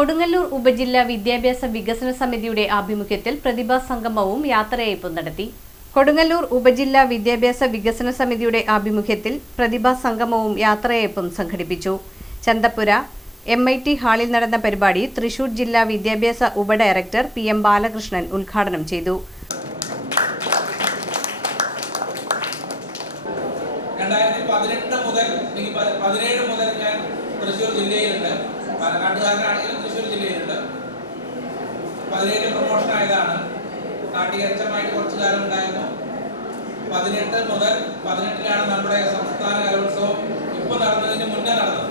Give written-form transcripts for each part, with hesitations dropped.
കൊടുങ്ങല്ലൂർ ഉപജില്ലാ വിദ്യാഭ്യാസ വികസന സമിതിയുടെ ആഭിമുഖ്യത്തിൽ പ്രതിഭാ സംഗമവും യാത്രയയപ്പും നടത്തി. കൊടുങ്ങല്ലൂർ ഉപജില്ലാ വിദ്യാഭ്യാസ വികസന സമിതിയുടെ ആഭിമുഖ്യത്തിൽ പ്രതിഭാ സംഗമവും യാത്രയയപ്പും സംഘടിപ്പിച്ചു. ചന്തപ്പുര MIT ഹാളിൽ നടന്ന പരിപാടി തൃശൂർ ജില്ലാ വിദ്യാഭ്യാസ ഉപഡയറക്ടർ PM ബാലകൃഷ്ണൻ ഉദ്ഘാടനം ചെയ്തു. 2018 മുതൽ 17 മുതൽ ഞാൻ തൃശൂർ ജില്ലയിലുണ്ട്. പാലക്കാട്ടുകാരനാണെങ്കിലും തൃശൂർ ജില്ലയിലുണ്ട്. 17 പ്രൊമോഷൻ ആയതാണ്. നാട്ടികച്ചമായിട്ട് കുറച്ചു കാലം ഉണ്ടായിരുന്നു. 18 മുതൽ 18ലാണ് നമ്മുടെ സംസ്ഥാന കലോത്സവം ഇപ്പോൾ നടന്നതിന് മുന്നേ നടന്നത്.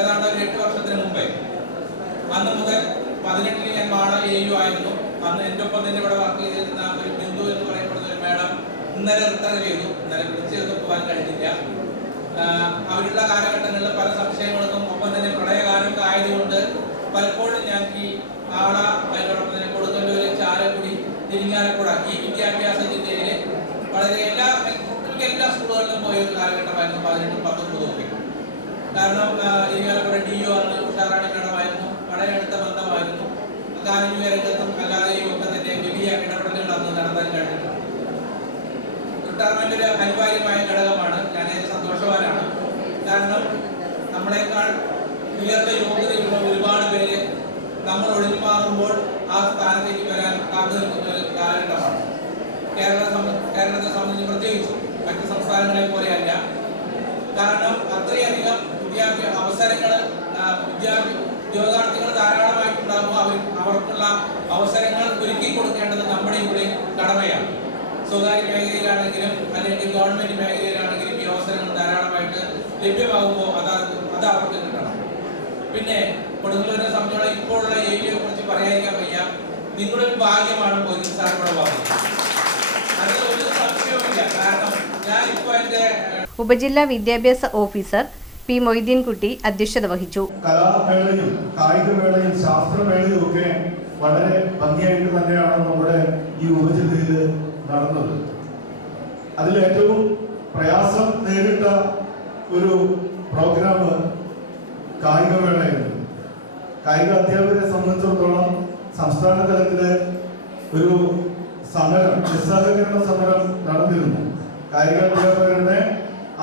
ഏതാണ്ട് 8 വർഷത്തിന് മുമ്പേ. അന്ന് മുതൽ 18 ഞാൻ മാള AU ആയിരുന്നു. അന്ന് എൻ്റെ ഒപ്പം തന്നെ ഇവിടെ വർക്ക് ചെയ്തിരുന്ന ഒരു ബിന്ദു എന്ന് പറയപ്പെടുന്ന ഒരു മേഡം ഇന്നലെ റിട്ടയർ ചെയ്തു. ഇന്നലെ വിളിച്ചെടുത്ത് പോകാൻ കഴിഞ്ഞില്ല. അവരുടെ കാലഘട്ടങ്ങളിൽ പല സംശയങ്ങൾക്കും ഒപ്പം തന്നെ പ്രളയകാലമൊക്കെ ആയതുകൊണ്ട് പലപ്പോഴും ഞാൻ ഈ ആള അതിനോടൊപ്പം തന്നെ കൊടുങ്ങല്ലൂർ, ചാലക്കുടി, ഇരിങ്ങാലക്കുട ഈ വിദ്യാഭ്യാസ ജില്ലയിലെ വളരെ എല്ലാ സ്കൂളുകളിലും പോയ ഒരു കാലഘട്ടമായിരുന്നു 18-19 ഒക്കെ. കാരണം ഇരിങ്ങാലക്കുട DO ആണ്, ഉഷാറാണി മേഡമായിരുന്നു. വളരെ അടുത്ത ബന്ധമായിരുന്നു. അക്കാദമിക രംഗത്തും അല്ലാതെയും ഒക്കെ തന്നെ വലിയ ഇടപെടലുകൾ അന്ന് നടത്താൻ കഴിഞ്ഞിട്ടുണ്ട്. റിട്ടയർമെന്റ് ഒരു അനിവാര്യമായ ഘടകമാണ്. ഞാനത് സന്തോഷവാനാണ്. കാരണം നമ്മളെക്കാൾ ഉയർന്ന യോഗ്യതയുള്ള ഒരുപാട് പേര് നമ്മൾ ഒഴിഞ്ഞു മാറുമ്പോൾ ആ സ്ഥാനത്തേക്ക് വരാൻ കാത്തു നിൽക്കുന്ന ഒരു കാലഘട്ടമാണ്. കേരളത്തെ സംബന്ധിച്ച് പ്രത്യേകിച്ചും മറ്റ് സംസ്ഥാനങ്ങളെ പോലെയല്ല. കാരണം അത്രയധികം അവസരങ്ങൾ ഉദ്യോഗാർത്ഥികൾ ധാരാളമായിട്ടുണ്ടാകുമ്പോൾ അവർക്കുള്ള അവസരങ്ങൾ ഒരുക്കി കൊടുക്കേണ്ടത് നമ്മുടെ ഇവിടെ കടമയാണ്. സ്വകാര്യ മേഖലയിലാണെങ്കിലും അല്ലെങ്കിൽ ഗവൺമെന്റ് മേഖലയിലാണെങ്കിലും ഈ അവസരങ്ങൾ ധാരാളമായിട്ട് ലഭ്യമാകുമ്പോൾ അത് അവർക്ക് കിട്ടണം. പിന്നെ കൊടുങ്ങല്ലൂരിനെ സംബന്ധിച്ചുള്ള ഇപ്പോഴുള്ള ഏരിയയെ കുറിച്ച് പറയാതിരിക്കാൻ വയ്യ. നിങ്ങളൊരു ഭാഗ്യമാണ് പോലീസ് സാറിനോട് പറഞ്ഞത്. അതിൽ ഒരു സംശയവുമില്ല. കാരണം ഞാൻ ഇപ്പോൾ എൻ്റെ ഉപജില്ലാ വിദ്യാഭ്യാസ ഓഫീസർ P. മൊയ്തീൻകുട്ടി അധ്യക്ഷത വഹിച്ചു. കലാമേളയും കായികമേളയും ശാസ്ത്രമേളയും ഒക്കെ വളരെ ഭംഗിയായിട്ട് തന്നെയാണ് നമ്മുടെ ഈ ഉപജില്ലയിൽ നടന്നത്. അതിലേറ്റവും പ്രയാസം നേരിട്ട ഒരു പ്രോഗ്രാം കായികമേളയായിരുന്നു. കായിക അധ്യാപകരെ സംബന്ധിച്ചിടത്തോളം സംസ്ഥാന തലത്തില് ഒരു സമരം, നിസ്സഹകരണ സമരം നടന്നിരുന്നു. കായിക അധ്യാപകരുടെ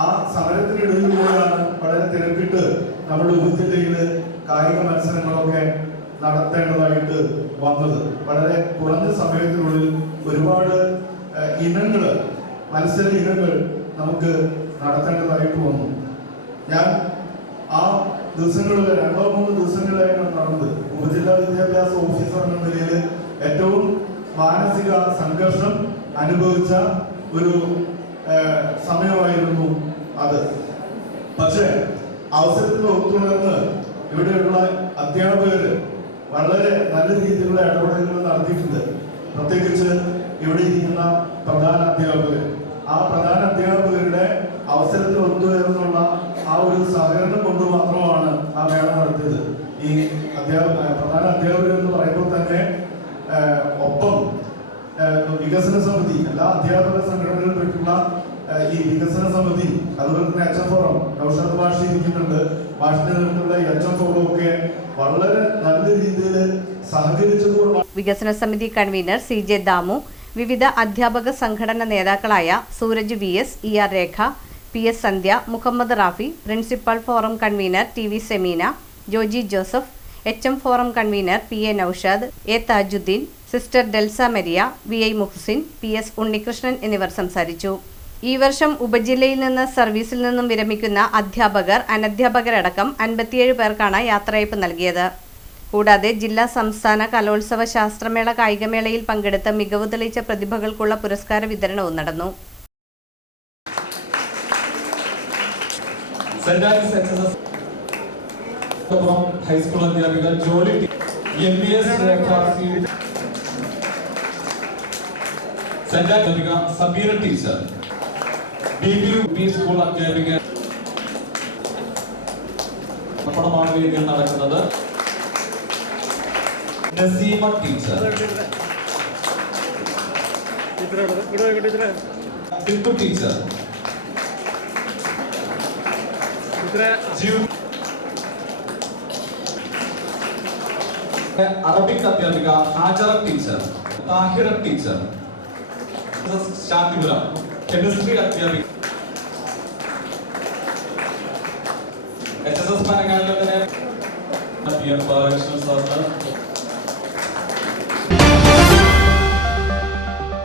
ആ സമരത്തിനിടയിലൂടെയാണ് വളരെ തിരക്കിട്ട് നമ്മുടെ ഉപജില്ലയില് കായിക മത്സരങ്ങളൊക്കെ നടത്തേണ്ടതായിട്ട് വന്നത്. വളരെ കുറഞ്ഞ സമയത്തിനുള്ളിൽ ഒരുപാട് മത്സര ഇനങ്ങൾ നമുക്ക് നടത്തേണ്ടതായിട്ട് വന്നു. ഞാൻ ആ ദിവസങ്ങളിൽ 2-3 ദിവസങ്ങളിലായിരുന്നു നടന്നത്. ഉപജില്ലാ വിദ്യാഭ്യാസ ഓഫീസർ എന്ന നിലയിൽ ഏറ്റവും മാനസിക സംഘർഷം അനുഭവിച്ച ഒരു സമയമായിരുന്നു അത്. പക്ഷേ അവസരത്തിൽ ഒത്തുണർന്ന് ഇവിടെയുള്ള അധ്യാപകർ വളരെ നല്ല രീതിയിലുള്ള ഇടപെടലുകൾ നടത്തിയിട്ടുണ്ട്. പ്രത്യേകിച്ച് ഇവിടെ ഇരിക്കുന്ന പ്രധാന അധ്യാപകർ, ആ പ്രധാന അധ്യാപകരുടെ അവസരത്തിൽ ഒത്തുവരുന്നുള്ള ആ ഒരു സഹകരണം കൊണ്ട് മാത്രമാണ് ആ മേള നടത്തിയത്. ഈ പ്രധാന അധ്യാപകർ എന്ന് പറയുമ്പോൾ തന്നെ ഒപ്പം വികസന സമിതി, എല്ലാ അധ്യാപക സംഘടനകളിൽ പെട്ടുള്ള ഈ വികസന സമിതി, അതുപോലെ തന്നെ HM നൗഷാദ് മാഷി ഇരിക്കുന്നുണ്ട്. മാഷിന്റെ നേതൃത്വത്തിലുള്ള HM ഒക്കെ വളരെ നല്ല രീതിയിൽ സഹകരിച്ചതുകൊണ്ട് വികസന സമിതി കൺവീനർ CJ ദാമു, വിവിധ അധ്യാപക സംഘടനാ നേതാക്കളായ Sooraj VS, ER Rekha, PS Sandhya, Muhammad Rafi, principal forum convener TV Semeena, Joji Joseph, HM forum convener PA Noushad, A Thajudheen, sister Delsa Maria, VI Muhsin, PS Unnikrishnan എന്നിവർ സംസാരിച്ചു. ഈ വർഷം ഉപജില്ലയിൽ നിന്ന് സർവീസിൽ നിന്നും വിരമിക്കുന്ന അധ്യാപകർ, അനധ്യാപകരടക്കം 57 പേർക്കാണ് യാത്രയയപ്പ് നൽകിയത്. കൂടാതെ ജില്ലാ സംസ്ഥാന കലോത്സവ ശാസ്ത്രമേള കായികമേളയിൽ പങ്കെടുത്ത മികവ് തെളിയിച്ച പ്രതിഭകൾക്കുള്ള പുരസ്കാര വിതരണവും നടന്നു. ഹൈസ്കൂൾ അധ്യാപിക ജോലി, MBS അധ്യാപിക സബീറ ടീച്ചർ, BBUP സ്കൂൾ അധ്യാപിക പപ്പടമാണ് വേദിയിൽ നടക്കുന്നത്. Naseema teacher, Tippu teacher, Arabic അധ്യാപിക Hajara teacher, Thahira teacher. Shanthipuram chemistry അധ്യാപിക. HSS പനങ്ങാടിലെ തന്നെ ബാലകൃഷ്ണൻ സാറിന്